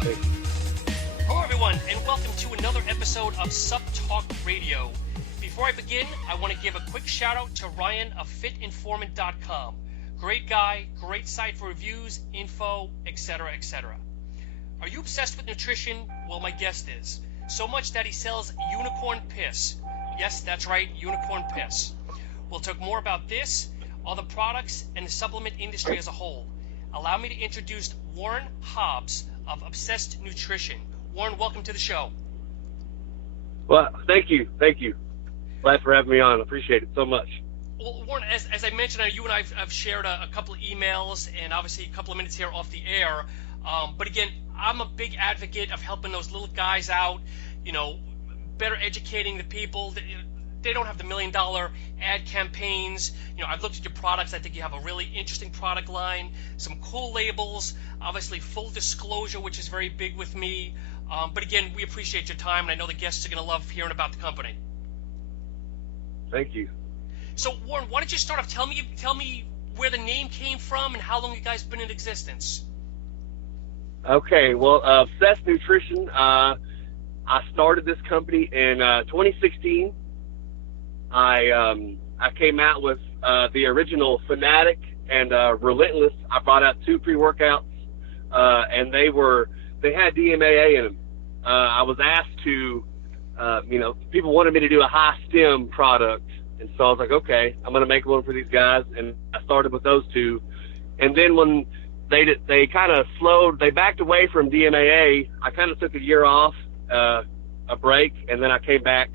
Thank you. Hello, everyone, and welcome to another episode of SuppTalk Radio. Before I begin, I want to give a quick shout-out to Ryan of FitInformant.com. Great guy, great site for reviews, info, etc., etc. Are you obsessed with nutrition? Well, my guest is. So much that he sells unicorn piss. Yes, that's right, unicorn piss. We'll talk more about this, all the products, and the supplement industry as a whole. Allow me to introduce Warren Hobbs of Obsessed Nutrition. Warren, welcome to the show. Well, thank you. Glad for having me on. Appreciate it so much. Well, Warren, as I mentioned, you and I have shared a couple of emails and obviously a couple of minutes here off the air. But again, I'm a big advocate of helping those little guys out, better educating the people. They don't have the $1 million ad campaigns. I've looked at your products. I think you have a really interesting product line, some cool labels, obviously full disclosure, which is very big with me. But again, we appreciate your time, and I know the guests are going to love hearing about the company. Thank you. So, Warren, why don't you start off? Tell me where the name came from and how long you guys been in existence. Okay, well, Obsessed Nutrition, I started this company in 2016. I came out with the original Fanatic and Relentless. I brought out 2 pre-workouts, and they had DMAA in them. I was asked to, people wanted me to do a high stem product, and so I was like, okay, I'm going to make one for these guys, and I started with those 2. And then when they kind of slowed, they backed away from DMAA, I kind of took a year off, a break, and then I came back.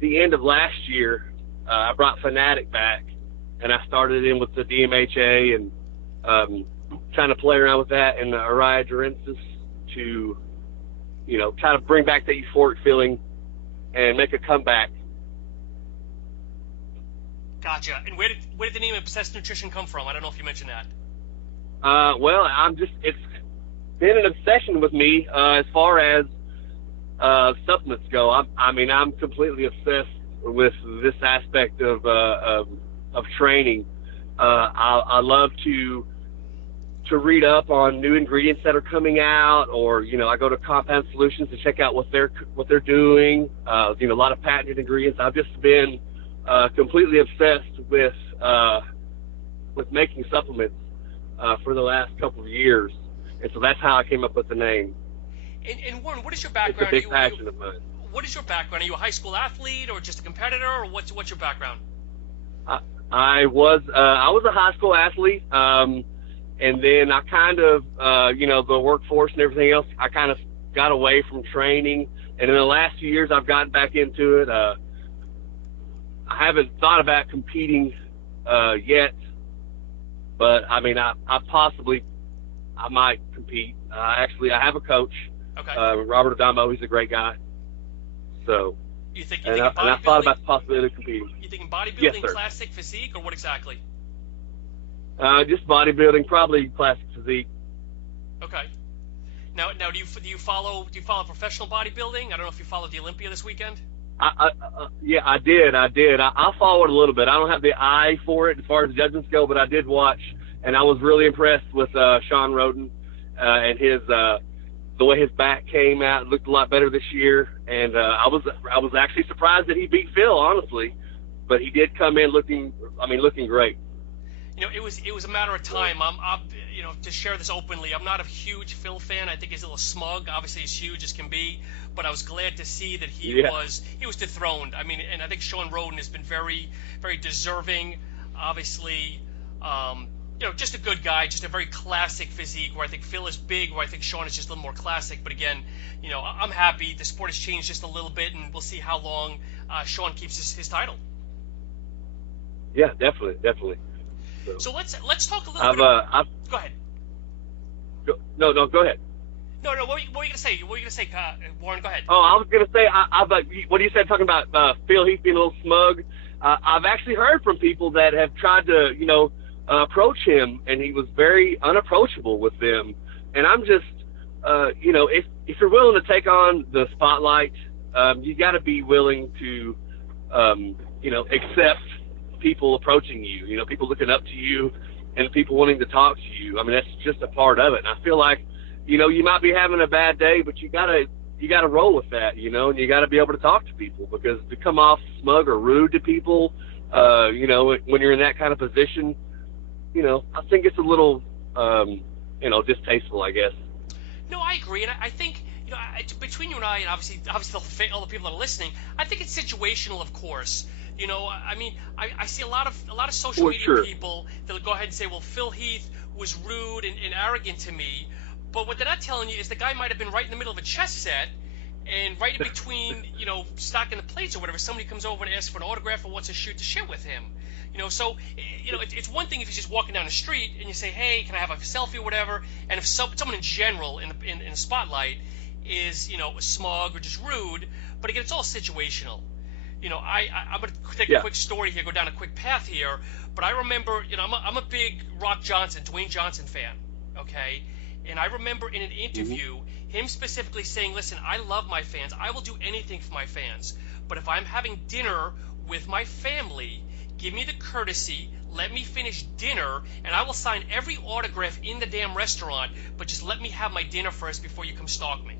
The end of last year, I brought Fanatic back, and I started in with the DMHA and trying to play around with that and the Uriah Durensis to, try to bring back that euphoric feeling and make a comeback. Gotcha. And where did the name Obsessed Nutrition come from? I don't know if you mentioned that. Well, it's been an obsession with me as far as supplements go. I'm completely obsessed with this aspect of training. I love to read up on new ingredients that are coming out, or I go to Compound Solutions to check out what they're doing. A lot of patented ingredients. I've just been completely obsessed with making supplements for the last couple of years, and so that's how I came up with the name. And Warren, what is your background? It's a big passion of mine. What is your background? Are you a high school athlete or just a competitor, or what's your background? I was a high school athlete, and then I kind of, the workforce and everything else, I kind of got away from training, and in the last few years I've gotten back into it. I haven't thought about competing yet, but I might compete. Actually, I have a coach. Okay. Robert Adamo, he's a great guy. So, and I thought about the possibility of competing. You thinking bodybuilding, yes, sir. classic physique, or what exactly? Just bodybuilding, probably classic physique. Okay. Now, do you follow professional bodybuilding? I don't know if you followed the Olympia this weekend. Yeah, I did. I followed a little bit. I don't have the eye for it as far as the judgments go, but I did watch, and I was really impressed with Sean Roden and his the way his back came out. It looked a lot better this year, and I was actually surprised that he beat Phil, honestly, but he did come in looking great. It was a matter of time. I'm to share this openly, I'm not a huge Phil fan. I think he's a little smug. Obviously, he's huge as can be, but I was glad to see that he was dethroned. And I think Sean Roden has been very, very deserving. Obviously, just a good guy, just a very classic physique. Where I think Phil is big, where I think Sean is just a little more classic. But again, I'm happy. The sport has changed just a little bit, and we'll see how long Sean keeps his title. Yeah, definitely. So let's talk a little bit. Go ahead. No, go ahead. No. What were you gonna say? Warren? Go ahead. Oh, I was gonna say, what you said talking about Phil Heath being a little smug. I've actually heard from people that have tried to, approach him, and he was very unapproachable with them. And I'm just, if you're willing to take on the spotlight, you got to be willing to, accept people approaching you, people looking up to you, and people wanting to talk to you. That's just a part of it. And I feel like you might be having a bad day, but you gotta roll with that, and you gotta be able to talk to people, because to come off smug or rude to people, when you're in that kind of position, I think it's a little, distasteful, I guess. No, I agree, and I think between you and I, and obviously all the people that are listening, I think it's situational, of course. I mean, I see a lot of social media people that'll go ahead and say, well, Phil Heath was rude and arrogant to me, but what they're not telling you is the guy might have been right in the middle of a chess set, and right in between, stocking the plates or whatever, somebody comes over and asks for an autograph or wants to shoot the shit with him. So it's one thing if he's just walking down the street and you say, hey, can I have a selfie or whatever, and if someone in general in the spotlight is, smug or just rude, but again, it's all situational. I'm going to take a quick story here, go down a quick path here, but I remember, I'm a big Dwayne Johnson fan, okay? And I remember in an interview, him specifically saying, listen, I love my fans. I will do anything for my fans. But if I'm having dinner with my family, give me the courtesy, let me finish dinner, and I will sign every autograph in the damn restaurant, but just let me have my dinner first before you come stalk me.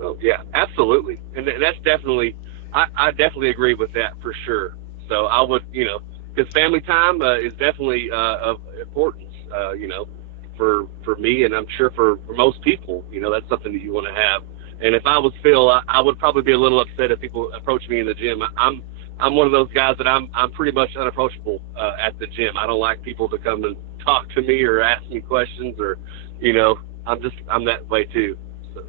Oh, yeah, absolutely. And that's definitely, I definitely agree with that for sure. So I would, because family time is definitely of importance, for me, and I'm sure for most people, that's something that you want to have. And if I was Phil, I would probably be a little upset if people approach me in the gym. I'm one of those guys that I'm pretty much unapproachable at the gym. I don't like people to come and talk to me or ask me questions, or I'm that way too. So.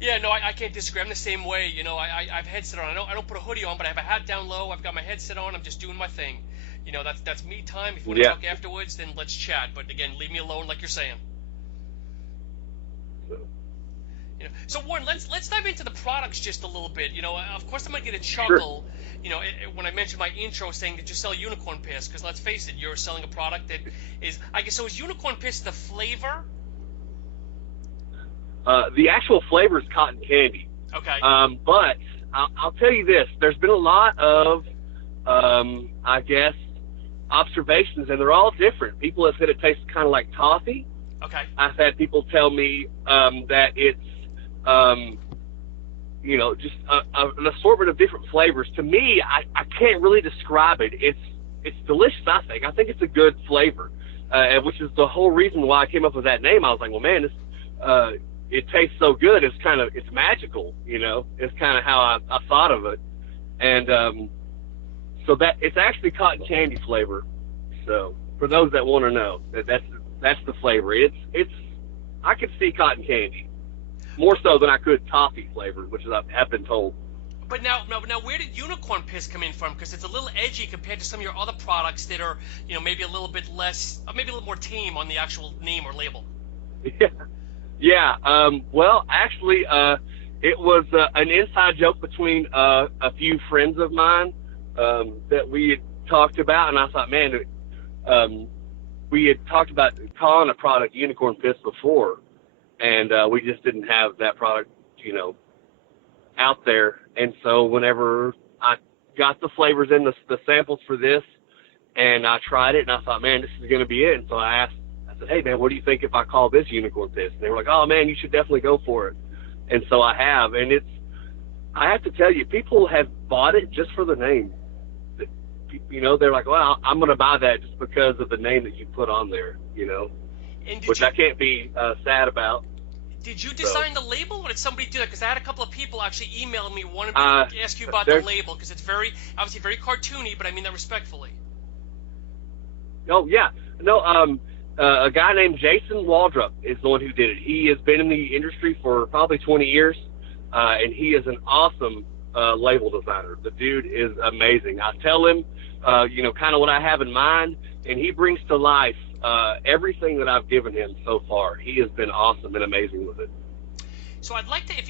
Yeah, no, I can't disagree. I'm the same way. I have a headset on. I don't put a hoodie on, but I have a hat down low. I've got my headset on. I'm just doing my thing. That's me time. If you want to talk afterwards, then let's chat. But again, leave me alone, like you're saying. So Warren, let's dive into the products just a little bit. Of course, I'm gonna get a chuckle. Sure. When I mentioned my intro saying that you sell unicorn piss, because let's face it, you're selling a product that is, I guess, so is unicorn piss the flavor? The actual flavor is cotton candy. Okay. But I'll tell you this: there's been a lot of, I guess, observations, and they're all different. People have said it tastes kind of like toffee. Okay. I've had people tell me that it's, just an assortment of different flavors. To me, I can't really describe it. It's delicious, I think. I think it's a good flavor, which is the whole reason why I came up with that name. I was like, well, man, it tastes so good. It's magical, It's kind of how I thought of it. And so that it's actually cotton candy flavor. So for those that want to know, that's the flavor. I could see cotton candy more so than I could toffee flavor, which is I've been told. But now, where did unicorn piss come in from? Because it's a little edgy compared to some of your other products that are, maybe a little bit less, maybe a little more tame on the actual name or label. Yeah. Well, actually, it was an inside joke between a few friends of mine that we had talked about, and I thought, man, we had talked about calling a product unicorn piss before, and we just didn't have that product, out there. And so whenever I got the flavors in, the samples for this, and I tried it, and I thought, man, this is going to be it. And so I said, hey, man, what do you think if I call this unicorn piss? And they were like, oh, man, you should definitely go for it. And so I have. And I have to tell you, people have bought it just for the name. They're like, well, I'm going to buy that just because of the name that you put on there, which I can't be sad about. Did you design the label, or did somebody do that? Because I had a couple of people actually email me wanting me to ask you about the label, because it's obviously very cartoony, but I mean that respectfully. Oh, yeah. No, a guy named Jason Waldrop is the one who did it. He has been in the industry for probably 20 years, and he is an awesome label designer. The dude is amazing. I tell him, kind of what I have in mind, and he brings to life everything that I've given him so far. He has been awesome and amazing with it. So I'd like to, if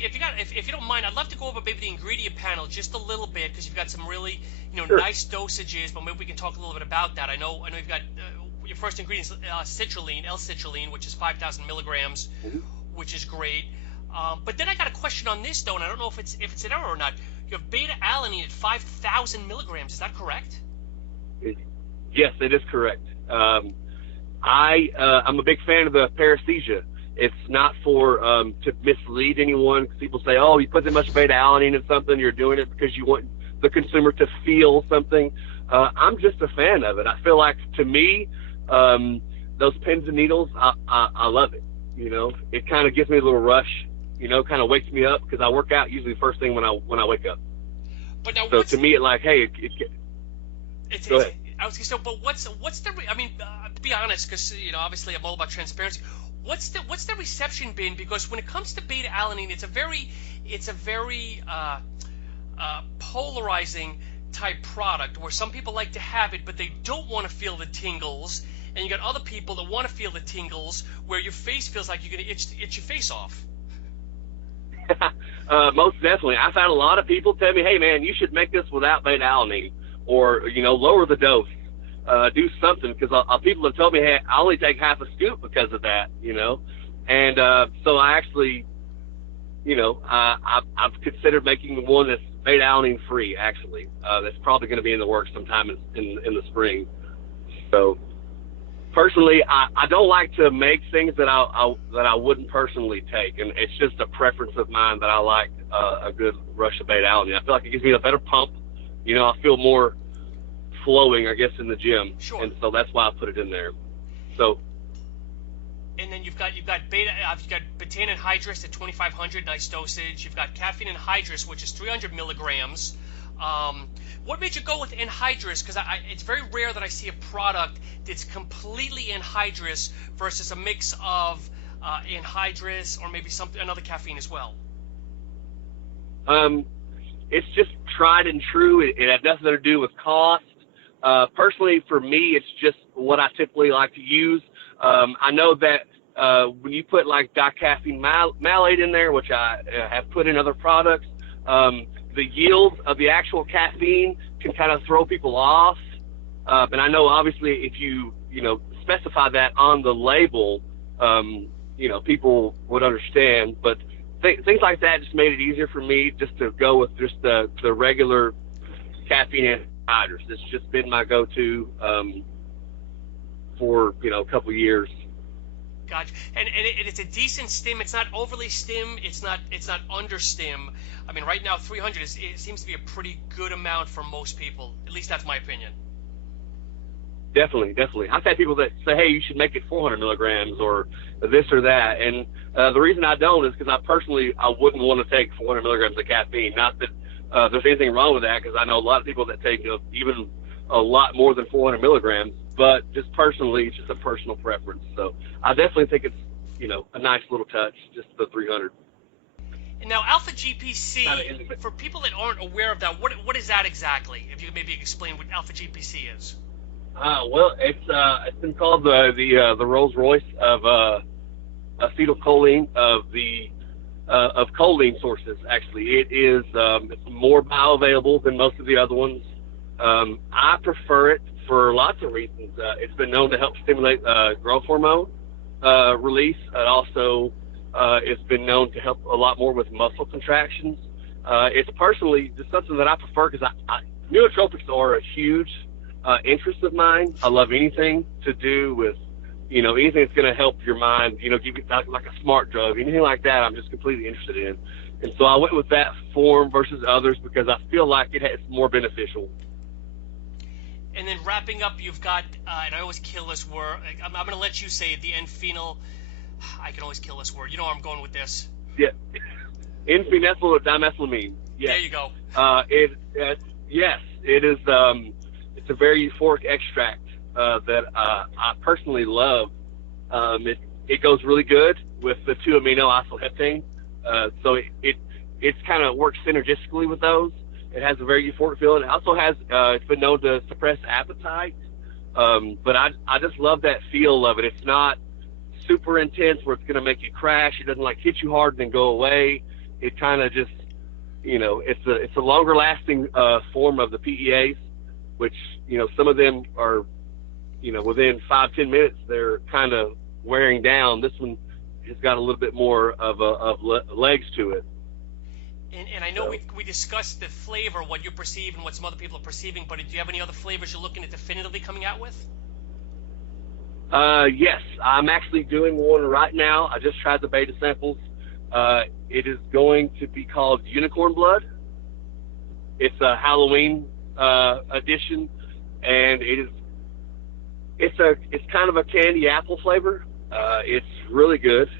you don't mind, I'd love to go over maybe the ingredient panel just a little bit, because you've got some really, Sure. nice dosages, but maybe we can talk a little bit about that. I know you've got your first ingredient is citrulline, L-citrulline, which is 5,000 milligrams, which is great. But then I got a question on this, though, and I don't know if it's an error or not. You have beta-alanine at 5,000 milligrams. Is that correct? Yes, it is correct. I'm a big fan of the paresthesia, It's not for to mislead anyone. People say, oh, you put that much beta-alanine in something, you're doing it because you want the consumer to feel something. I'm just a fan of it. I feel like, to me, those pins and needles, I love it. You know, it kind of gives me a little rush. You know, kind of wakes me up, because I work out usually the first thing when I wake up. But now, so to me, it's like, hey, go ahead. I was so, but what's the? I mean, to be honest, because obviously I'm all about transparency. What's the reception been? Because when it comes to beta-alanine, it's a very polarizing type product, where some people like to have it, but they don't want to feel the tingles, and you got other people that want to feel the tingles, where your face feels like you're gonna itch your face off. Most definitely. I've had a lot of people tell me, hey man, you should make this without beta-alanine, or lower the dose, do something, because people have told me, hey, I only take half a scoop because of that, and so I actually, I've considered making one that's beta-alanine free. Actually, that's probably going to be in the works sometime in the spring. So personally, I don't like to make things that I wouldn't personally take, and it's just a preference of mine that I like a good rush of beta-alanine. I feel like it gives me a better pump. I feel more flowing, I guess, in the gym. Sure. And so that's why I put it in there. So. And then you've got betaine anhydrous at 2,500, nice dosage. You've got caffeine anhydrous, which is 300 milligrams. What made you go with anhydrous? Because it's very rare that I see a product that's completely anhydrous versus a mix of anhydrous or maybe another caffeine as well. It's just tried and true. It had nothing to do with cost. Personally, for me, it's just what I typically like to use. I know that when you put like dicaffeine malate in there, which I have put in other products, the yield of the actual caffeine can kind of throw people off. And I know, obviously, if you specify that on the label, people would understand. But things like that just made it easier for me just to go with just the regular caffeine anhydrous. It's just been my go-to for a couple of years. Gotcha. And it's a decent stim. It's not overly stim. It's not under stim. I mean, right now 300 it seems to be a pretty good amount for most people. At least that's my opinion. Definitely. I've had people that say, hey, you should make it 400 milligrams or this or that. And the reason I don't is because I wouldn't want to take 400 milligrams of caffeine. Not that there's anything wrong with that, because I know a lot of people that take even a lot more than 400 milligrams. But just personally, it's just a personal preference. So I definitely think it's, a nice little touch, just the 300. And now alpha GPC, for people that aren't aware of that, what is that exactly? If you could maybe explain what alpha GPC is. Well, it's been called the Rolls Royce of acetylcholine of choline sources. Actually, it's more bioavailable than most of the other ones. I prefer it for lots of reasons. It's been known to help stimulate growth hormone release. It also it's been known to help a lot more with muscle contractions. It's personally just something that I prefer, because nootropics are a huge interest of mine. I love anything to do with, anything that's going to help your mind, give you like a smart drug, anything like that. I'm just completely interested in. And so I went with that form versus others because I feel like it's more beneficial. And then wrapping up, you've got, and I always kill this word. I'm going to let you say it, the N-phenyl. I can always kill this word. You know where I'm going with this. Yeah. N-phenethyl dimethylamine. Yes. There you go. Yes, it is. It's a very euphoric extract that I personally love. It goes really good with the 2-amino-isoheptane. So it's kind of works synergistically with those. It has a very euphoric feeling. It also has, it's been known to suppress appetite. But I just love that feel of it. It's not super intense where it's going to make you crash. It doesn't like hit you hard and then go away. It kind of just, it's a longer lasting form of the PEAs, which, some of them are, within 5-10 minutes, they're kind of wearing down. This one has got a little bit more of legs to it. And I know we discussed the flavor, what you perceive and what some other people are perceiving, but do you have any other flavors you're looking at definitively coming out with? Yes, I'm actually doing one right now. I just tried the beta samples. It is going to be called Unicorn Blood. It's a Halloween edition, and it's kind of a candy apple flavor. It's really good.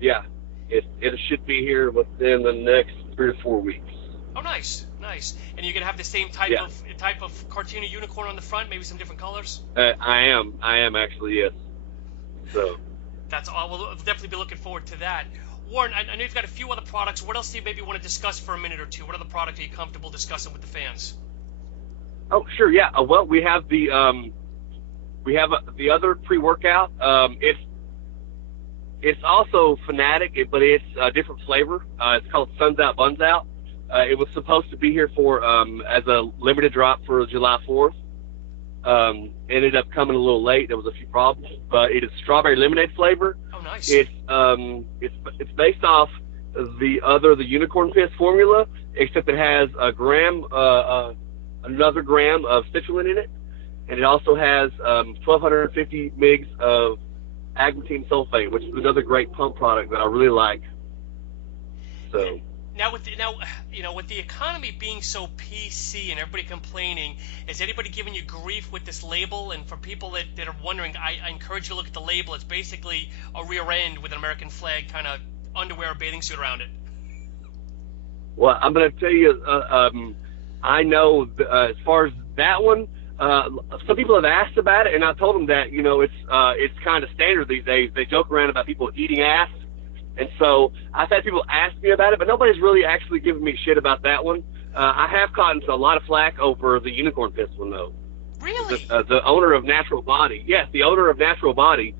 Yeah, it should be here within the next 3 to 4 weeks. Oh, nice. And you're gonna have the same type of cartoony unicorn on the front, maybe some different colors. I am actually, yes. So that's all. We'll definitely be looking forward to that. Warren, I know you've got a few other products. What else do you maybe want to discuss for a minute or two? What other product are you comfortable discussing with the fans? Oh, sure, yeah. Well, we have the other pre-workout. It's also Fanatic, but it's a different flavor. It's called Suns Out, Buns Out. It was supposed to be here for as a limited drop for July 4th. Ended up coming a little late. There was a few problems, but it is strawberry lemonade flavor. Oh, nice. It's based off the Unicorn Piss formula, except it has another gram of citrulline in it, and it also has 1,250 mg of agmatine sulfate, which is another great pump product that I really like. So. Now, with the economy being so PC and everybody complaining, is anybody giving you grief with this label? And for people that are wondering, I encourage you to look at the label. It's basically a rear end with an American flag kind of underwear or bathing suit around it. Well, I'm going to tell you, I know as far as that one, some people have asked about it, and I told them that, it's kind of standard these days. They joke around about people eating ass. And so I've had people ask me about it, but nobody's really actually given me shit about that one. I have gotten a lot of flack over the Unicorn Piss one, though. Really? The owner of Natural Body. Yes, the owner of Natural Body,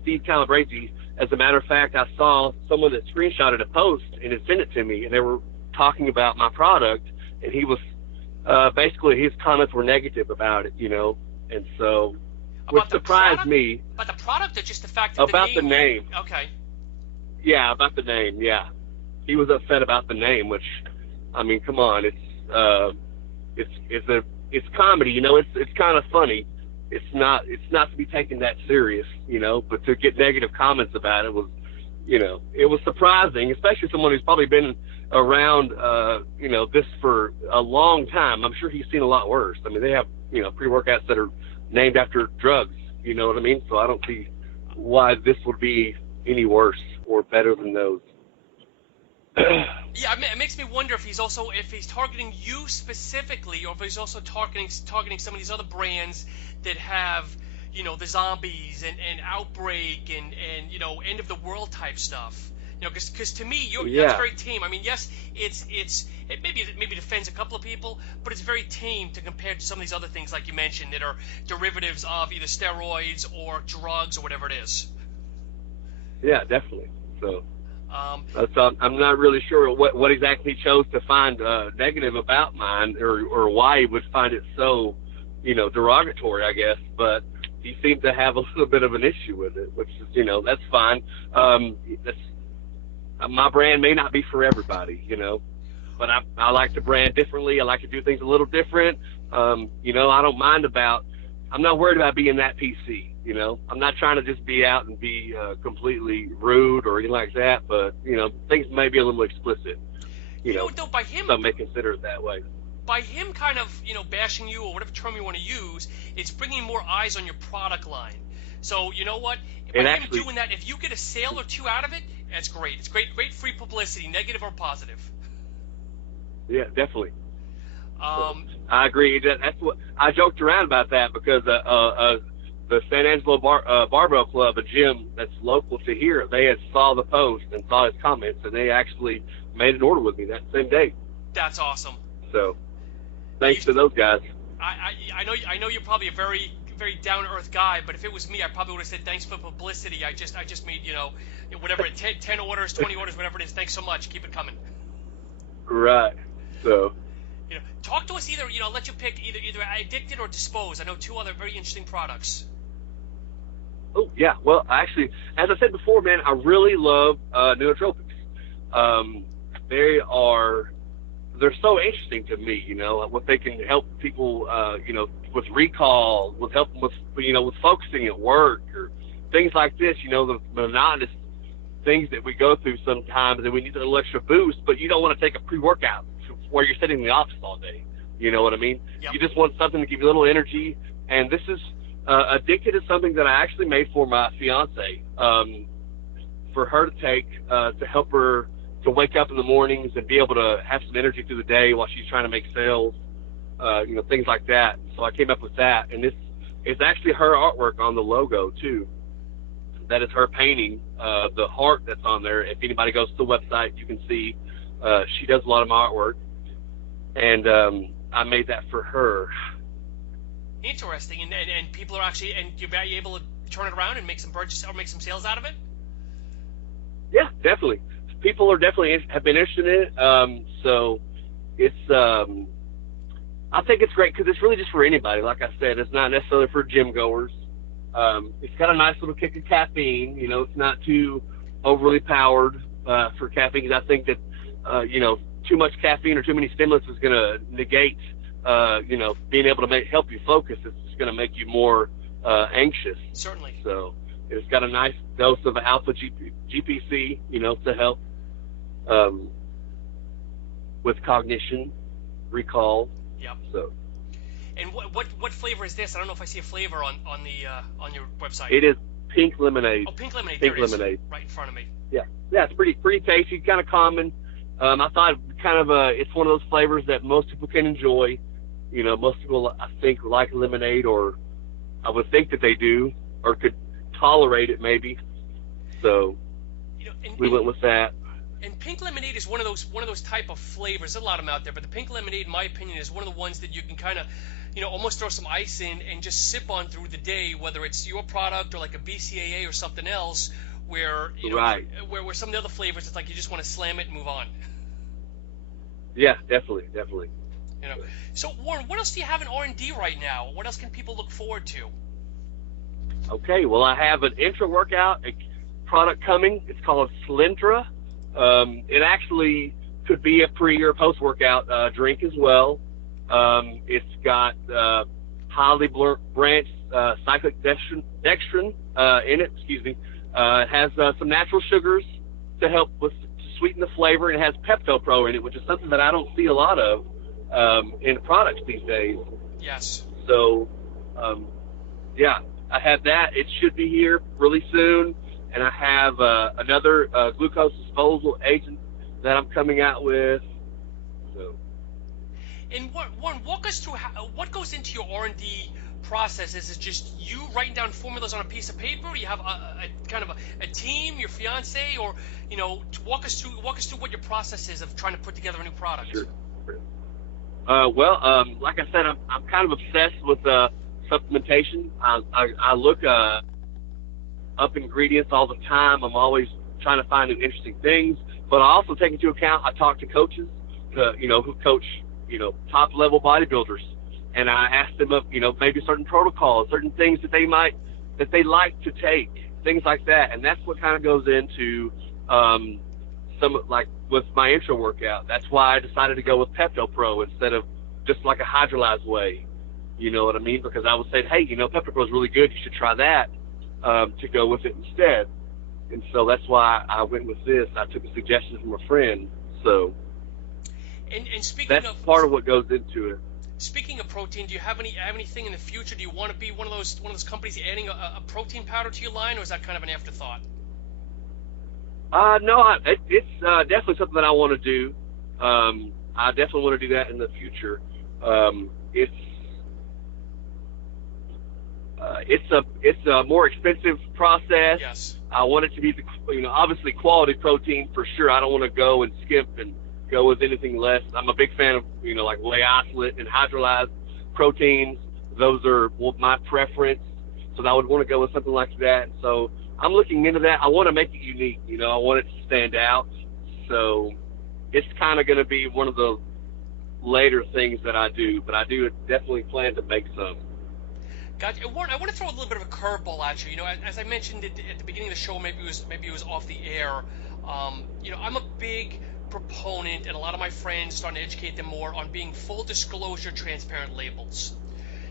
Steve Calabrese. As a matter of fact, I saw someone that screenshotted a post and had sent it to me, and they were talking about my product, and he was basically his comments were negative about it, and so which surprised me. About the product, or just the fact that about the name? Okay. Yeah, about the name. Yeah, he was upset about the name, which, I mean, come on, it's comedy, It's kind of funny. It's not to be taken that serious, But to get negative comments about it was, it was surprising, especially someone who's probably been around, this for a long time. I'm sure he's seen a lot worse. I mean, they have, pre-workouts that are named after drugs. You know what I mean? So I don't see why this would be any worse or better than those. Yeah, it makes me wonder if he's targeting you specifically, or if he's also targeting some of these other brands that have, the zombies and outbreak and end of the world type stuff. Because to me, that's very tame. I mean, yes, it maybe defends a couple of people, but it's very tame to compare to some of these other things like you mentioned that are derivatives of either steroids or drugs or whatever it is. Yeah, definitely. So I'm not really sure what exactly he chose to find negative about mine, or why he would find it so, derogatory, I guess. But he seemed to have a little bit of an issue with it, which is, that's fine. My brand may not be for everybody, but I like to brand differently. I like to do things a little different. I don't mind I'm not worried about being that PC. I'm not trying to just be out and be completely rude or anything like that, but, things may be a little explicit. Though, by him, some may consider it that way. By him kind of, bashing you or whatever term you want to use, it's bringing more eyes on your product line. So, you know what? By him doing that, if you get a sale or two out of it, that's great. It's great free publicity, negative or positive. Yeah, definitely. I agree. That's what I joked around about that because the San Angelo Barbell Club, a gym that's local to here, they had saw the post and saw his comments, and they actually made an order with me that same day. That's awesome. So, thanks to those guys. I know you're probably a very, very down to earth guy, but if it was me, I probably would have said thanks for publicity. I just made whatever 10 orders, 20 orders, whatever it is. Thanks so much. Keep it coming. Right. So. Talk to us either. Let you pick either Addicted or Dispose. I know two other very interesting products. Oh, yeah. Well, actually, as I said before, man, I really love nootropics. They are they're so interesting to me, what they can help people, with recall, with helping with, with focusing at work or things like this, the monotonous things that we go through sometimes, and we need a little extra boost, but you don't want to take a pre-workout where you're sitting in the office all day. You know what I mean? Yep. You just want something to give you a little energy, and this is Addicted is something that I actually made for my fiance, for her to take to help her to wake up in the mornings and be able to have some energy through the day while she's trying to make sales, things like that. So I came up with that, and this is actually her artwork on the logo too. That is her painting, the heart that's on there. If anybody goes to the website, you can see she does a lot of my artwork, and I made that for her. Interesting, and people are actually, and you're able to turn it around and make some purchase or make some sales out of it. Yeah, definitely. People are definitely have been interested in it. So it's, I think it's great because it's really just for anybody. Like I said, it's not necessarily for gym goers. It's got a nice little kick of caffeine. It's not too overly powered for caffeine. Because I think that, too much caffeine or too many stimulants is going to negate, being able to help you focus. It's just going to make you more anxious. Certainly. So it's got a nice dose of alpha GPC, to help with cognition, recall. Yep. So. And what flavor is this? I don't know if I see a flavor on your website. It is pink lemonade. Oh, pink lemonade. Pink there it lemonade. is, right in front of me. Yeah, it's pretty tasty, kind of common. I thought kind of it's one of those flavors that most people can enjoy. Most people I think like lemonade, or I would think that they do, or could tolerate it maybe. So we went with that. And pink lemonade is one of those type of flavors. There's a lot of them out there, but the pink lemonade, in my opinion, is one of the ones that you can kind of, almost throw some ice in and just sip on through the day, whether it's your product or like a BCAA or something else, where right. where some of the other flavors, it's like you just want to slam it and move on. Yeah, definitely. So Warren, what else do you have in R&D right now? What else can people look forward to? Okay, well, I have an intra workout product coming. It's called Slentra. It actually could be a pre or post workout drink as well. It's got highly branched cyclic dextrin in it. It has some natural sugars to help to sweeten the flavor, and it has PeptoPro in it, which is something that I don't see a lot of in products these days. Yes. So, I have that. It should be here really soon. And I have another glucose disposal agent that I'm coming out with. So. And Warren, walk us through what goes into your R&D process. Is it just you writing down formulas on a piece of paper? Or you have a kind of a team, your fiance, or walk us through what your process is of trying to put together a new product. Sure. Like I said, I'm kind of obsessed with supplementation. I look up ingredients all the time. I'm always trying to find new interesting things, but I also take into account, I talk to coaches, who coach, top level bodybuilders, and I ask them of, maybe certain protocols, certain things that they like to take, things like that. And that's what kind of goes into, some, like with my intro workout. That's why I decided to go with PeptoPro instead of just like a hydrolyzed whey. You know what I mean? Because I would say, hey, PeptoPro is really good. You should try that. To go with it instead. And so that's why I went with this. I took a suggestion from a friend. So and speaking that's of part of what goes into it. Speaking of protein, do you have anything in the future? Do you want to be one of those companies adding a protein powder to your line, or is that kind of an afterthought? No, it's definitely something that I want to do. I definitely want to do that in the future. It's a more expensive process. Yes. I want it to be, obviously quality protein for sure. I don't want to go and skip and go with anything less. I'm a big fan of, like whey isolate and hydrolyzed proteins. Those are my preference. So I would want to go with something like that. So I'm looking into that. I want to make it unique. I want it to stand out. So it's kind of going to be one of the later things that I do, but I do definitely plan to make some. Gotcha. Warren, I want to throw a little bit of a curveball at you. As I mentioned at the beginning of the show, maybe it was off the air. I'm a big proponent, and a lot of my friends starting to educate them more on being full disclosure, transparent labels.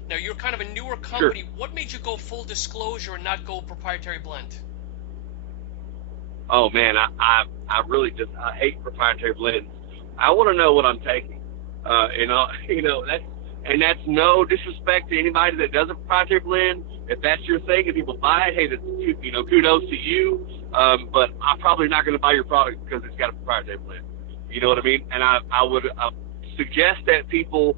Now, you're kind of a newer company. Sure. What made you go full disclosure and not go proprietary blend? Oh man, I really just I hate proprietary blends. I want to know what I'm taking. That's no disrespect to anybody that does a proprietary blend. If that's your thing and people buy it, hey, that's, kudos to you. But I'm probably not going to buy your product because it's got a proprietary blend. You know what I mean? And I would suggest that people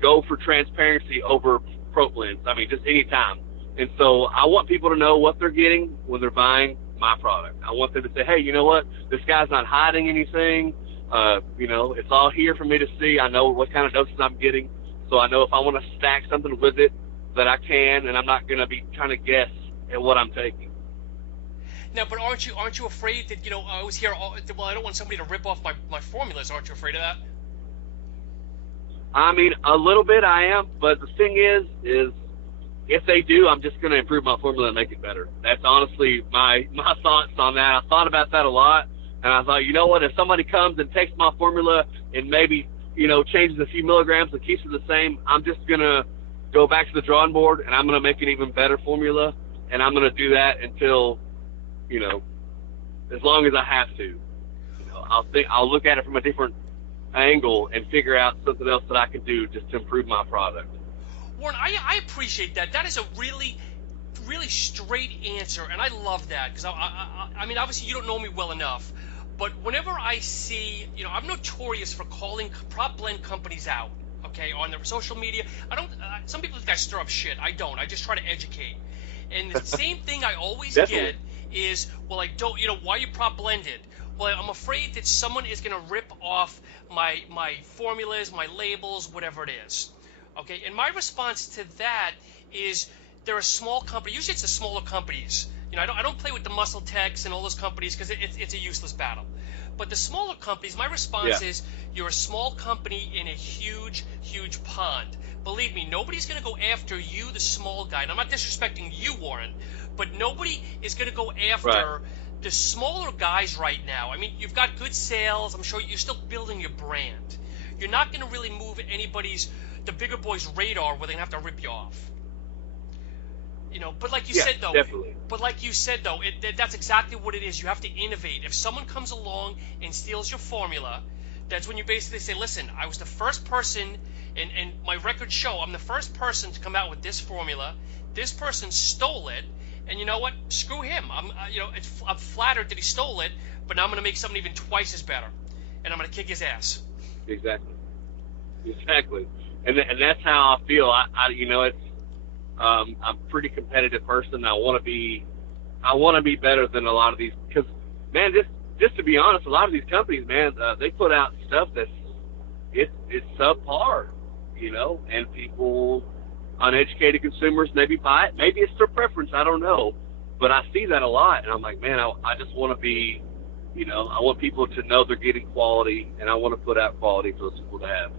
go for transparency over pro blends. I mean, just any time. And so I want people to know what they're getting when they're buying my product. I want them to say, hey, you know what? This guy's not hiding anything. It's all here for me to see. I know what kind of doses I'm getting. So I know if I want to stack something with it that I can, and I'm not going to be trying to guess at what I'm taking. Now, but aren't you afraid that, I always hear, well, I don't want somebody to rip off my formulas. Aren't you afraid of that? I mean, a little bit I am, but the thing is if they do, I'm just going to improve my formula and make it better. That's honestly my thoughts on that. I thought about that a lot, and I thought, you know what, if somebody comes and takes my formula and maybe, changes a few milligrams and keeps it the same, I'm just going to go back to the drawing board, and I'm going to make an even better formula, and I'm going to do that until, as long as I have to. I'll look at it from a different angle and figure out something else that I can do just to improve my product. Warren, I appreciate that. That is a really, really straight answer, and I love that because I mean, obviously you don't know me well enough, but whenever I see, I'm notorious for calling prop blend companies out, okay, on their social media. I don't. Some people think I stir up shit. I don't. I just try to educate. And the same thing I always get is, well, I don't. Why you prop blended? Well, I'm afraid that someone is going to rip off my formulas, my labels, whatever it is. Okay, and my response to that is they're a small company. Usually it's the smaller companies. I don't play with the Muscle Techs and all those companies because it's a useless battle. But the smaller companies, my response is you're a small company in a huge, huge pond. Believe me, nobody's going to go after you, the small guy. And I'm not disrespecting you, Warren, but nobody is going to go after the smaller guys right now. I mean, you've got good sales. I'm sure you're still building your brand. You're not going to really move the bigger boys' radar where they're going to have to rip you off. But like you said, though, definitely. That's exactly what it is. You have to innovate. If someone comes along and steals your formula, that's when you basically say, listen, I was the first person, and my records show I'm the first person to come out with this formula. This person stole it, and you know what? Screw him. I'm flattered that he stole it, but now I'm going to make something even twice as better, and I'm going to kick his ass. Exactly. And that's how I feel. I'm a pretty competitive person. I want to be better than a lot of these, because, man, just to be honest, a lot of these companies, man, they put out stuff that's it's subpar, and people, uneducated consumers, maybe buy it. Maybe it's their preference. I don't know, but I see that a lot, and I'm like, man, I just want to be, I want people to know they're getting quality, and I want to put out quality for those people to have.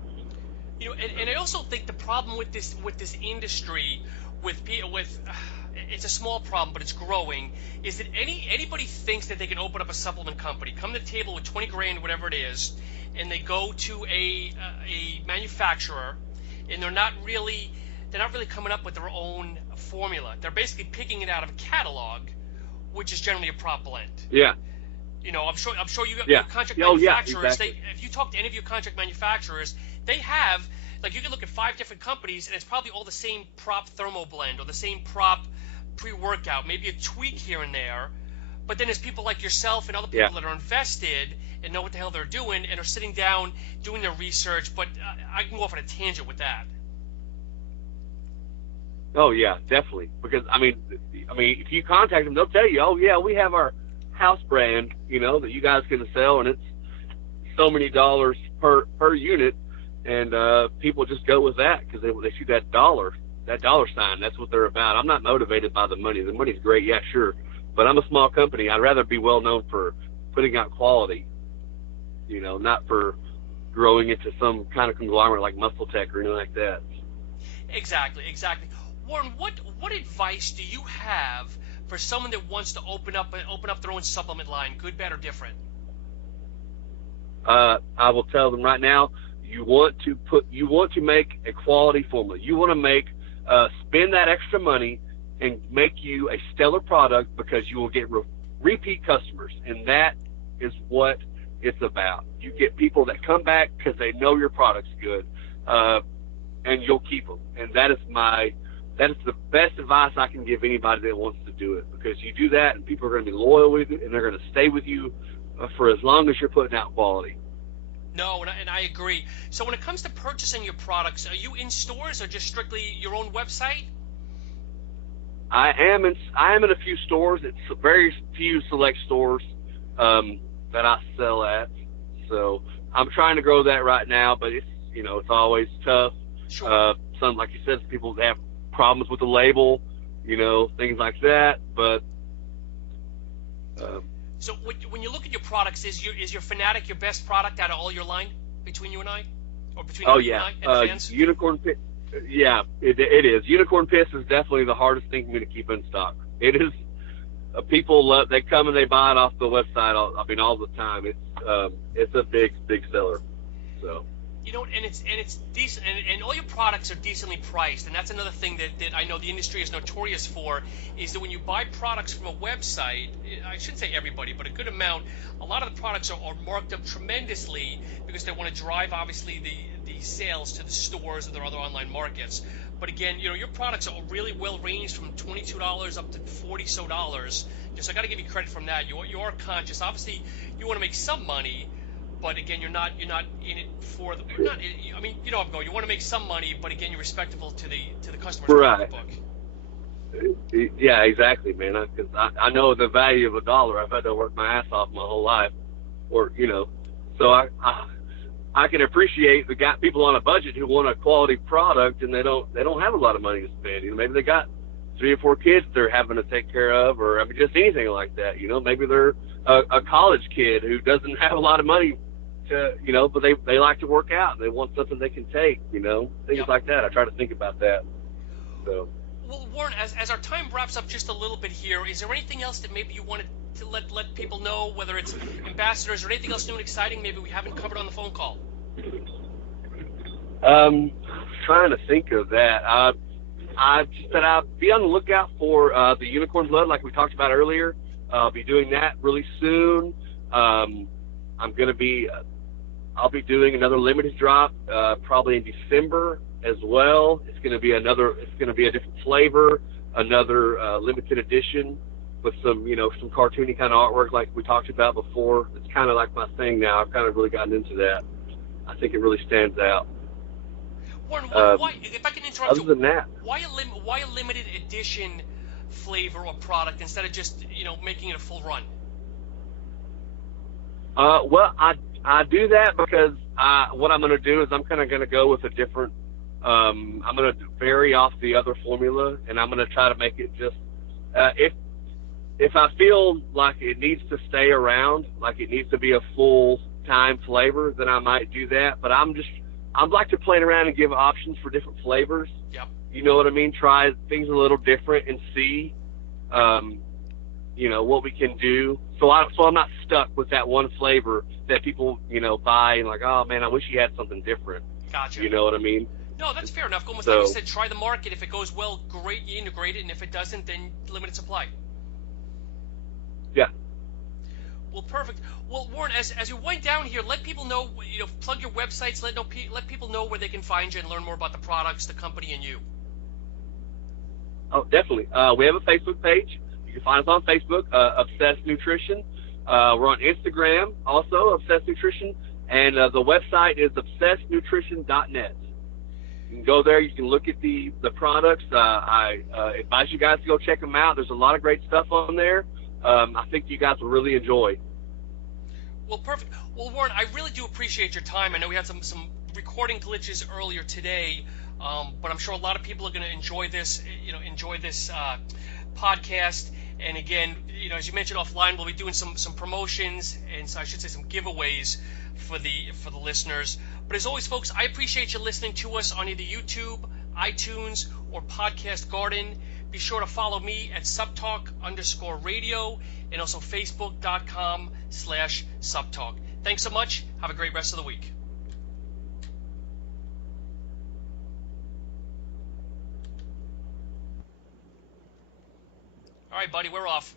And I also think the problem with this industry, it's a small problem, but it's growing, is that anybody thinks that they can open up a supplement company, come to the table with 20 grand, whatever it is, and they go to a manufacturer, and they're not really coming up with their own formula. They're basically picking it out of a catalog, which is generally a prop blend. Yeah. I'm sure you got contract manufacturers. Exactly. If you talk to any of your contract manufacturers, they have, like, you can look at 5 different companies, and it's probably all the same prop thermo blend or the same prop pre-workout, maybe a tweak here and there. But then there's people like yourself and other people that are invested and know what the hell they're doing and are sitting down doing their research. But I can go off on a tangent with that. Oh yeah, definitely. Because I mean, if you contact them, they'll tell you, oh yeah, we have our house brand, that you guys can sell, and it's so many dollars per unit, and people just go with that because they see that dollar sign. That's what they're about. I'm not motivated by the money. The money's great, yeah, sure, but I'm a small company. I'd rather be well known for putting out quality, not for growing into some kind of conglomerate like Muscle Tech or anything like that. Exactly. Warren, what advice do you have for someone that wants to open up their own supplement line, good, bad, or different? I will tell them right now, you want to make a quality formula. You want to spend that extra money and make you a stellar product, because you will get repeat customers, and that is what it's about. You get people that come back because they know your product's good, and you'll keep them. And that is the best advice I can give anybody that wants to do it, because you do that and people are going to be loyal with you, and they're going to stay with you for as long as you're putting out quality. No, and I agree. So when it comes to purchasing your products, are you in stores or just strictly your own website? I am in a few stores. It's very few select stores that I sell at. So I'm trying to grow that right now, but it's always tough. Sure. Some, like you said, people have problems with the label, things like that. But so when you look at your products, is your Fanatic your best product out of all your line, between you and I, or between you and I and the fans? Unicorn Piss. Yeah, it is. Unicorn Piss is definitely the hardest thing for me to keep in stock. It is. People they come and they buy it off the website. All the time. It's a big seller. So. And it's decent, and all your products are decently priced, and that's another thing that I know the industry is notorious for, is that when you buy products from a website, I shouldn't say everybody, but a good amount, a lot of the products are marked up tremendously because they want to drive, obviously, the sales to the stores or their other online markets. But again, your products are really well ranged from $22 up to $40 so. Just I got to give you credit from that. You are conscious. Obviously, you want to make some money. But again, you're not in it for the. You know I'm going. You want to make some money, but again, you're respectful to the customer's pocketbook. Yeah, exactly, man. Because I know the value of $1. I've had to work my ass off my whole life, so I can appreciate people on a budget who want a quality product and they don't have a lot of money to spend. Maybe they got 3 or 4 kids they're having to take care of, or just anything like that. Maybe they're a college kid who doesn't have a lot of money to, but they like to work out. They want something they can take, things like that. I try to think about that. So. Well, Warren, as our time wraps up just a little bit here, is there anything else that maybe you wanted to let people know, whether it's ambassadors or anything else new and exciting maybe we haven't covered on the phone call? Trying to think of that. I just said I'd be on the lookout for the Unicorn Blood, like we talked about earlier. I'll be doing that really soon. I'll be doing another limited drop probably in December as well. It's going to be a different flavor, another limited edition with some cartoony kind of artwork like we talked about before. It's kind of like my thing now. I've kind of really gotten into that. I think it really stands out. Warren, why, if I can interrupt other than that, why a limited edition flavor or product instead of just making it a full run? Well, I do that because what I'm going to do is I'm kind of going to go with a different. I'm going to vary off the other formula, and I'm going to try to make it just if I feel like it needs to stay around, like it needs to be a full time flavor, then I might do that. But I'd like to play around and give options for different flavors. Yep. You know what I mean? Try things a little different and see, what we can do. So I'm not stuck with that one flavor that people, buy and like, oh man, I wish you had something different. Gotcha. You know what I mean? No, that's fair enough. Almost like you said, try the market. If it goes well, great, you integrate it, and if it doesn't, then limited supply. Yeah. Well, perfect. Well, Warren, as you wind down here, let people know, plug your websites, let people know where they can find you and learn more about the products, the company, and you. Oh, definitely. We have a Facebook page. You can find us on Facebook, Obsessed Nutrition. We're on Instagram, also, Obsessed Nutrition. And the website is obsessednutrition.net. You can go there. You can look at the products. I advise you guys to go check them out. There's a lot of great stuff on there. I think you guys will really enjoy. Well, perfect. Well, Warren, I really do appreciate your time. I know we had some recording glitches earlier today, but I'm sure a lot of people are going to enjoy this podcast. And again, as you mentioned offline, we'll be doing some promotions and I should say some giveaways for the listeners. But as always, folks, I appreciate you listening to us on either YouTube, iTunes, or Podcast Garden. Be sure to follow me at SuppTalk_radio and also Facebook.com/SuppTalk. Thanks so much. Have a great rest of the week. All right, buddy, we're off.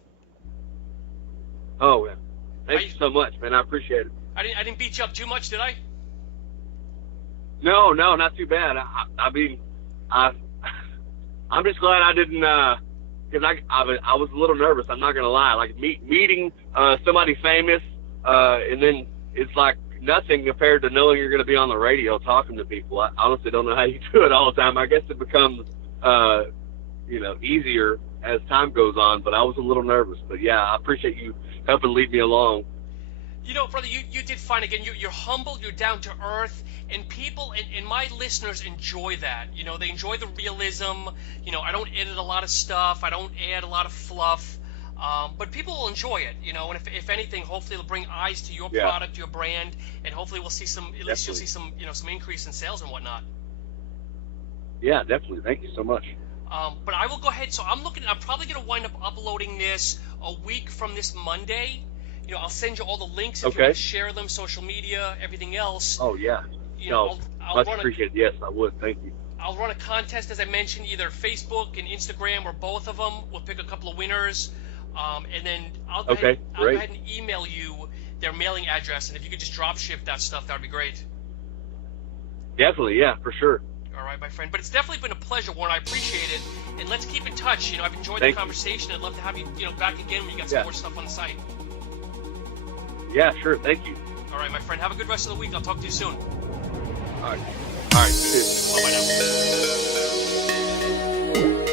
Oh, man. Thank you so much, man. I appreciate it. I didn't beat you up too much, did I? No, not too bad. I mean, I'm just glad I didn't, because I was a little nervous. I'm not gonna lie. Like meeting somebody famous, and then it's like nothing compared to knowing you're gonna be on the radio talking to people. I honestly don't know how you do it all the time. I guess it becomes, easier as time goes on. But I was a little nervous. But yeah, I appreciate you helping lead me along. You know, brother, you did fine. Again, you're humble, you're down to earth, and people and my listeners enjoy that. You know, they enjoy the realism. You know, I don't edit a lot of stuff. I don't add a lot of fluff. But people will enjoy it, you know, and if anything, hopefully it'll bring eyes to your product, your brand, and hopefully we'll see at least you'll see some increase in sales and whatnot. Yeah, definitely. Thank you so much. But I will go ahead. So I'm probably going to wind up uploading this a week from this Monday. You know, I'll send you all the links if you want to share them, social media, everything else. Oh, yeah. You know, I'll much appreciated. Yes, I would. Thank you. I'll run a contest, as I mentioned, either Facebook and Instagram or both of them. We'll pick a couple of winners. And then I'll go ahead and email you their mailing address. And if you could just drop ship that stuff, that would be great. Definitely, yeah, for sure. All right, my friend. But it's definitely been a pleasure, Warren. I appreciate it. And let's keep in touch. You know, I've enjoyed the conversation. I'd love to have you, back again when you got some more stuff on the site. Yeah, sure. Thank you. All right, my friend. Have a good rest of the week. I'll talk to you soon. All right. All right. Bye-bye now.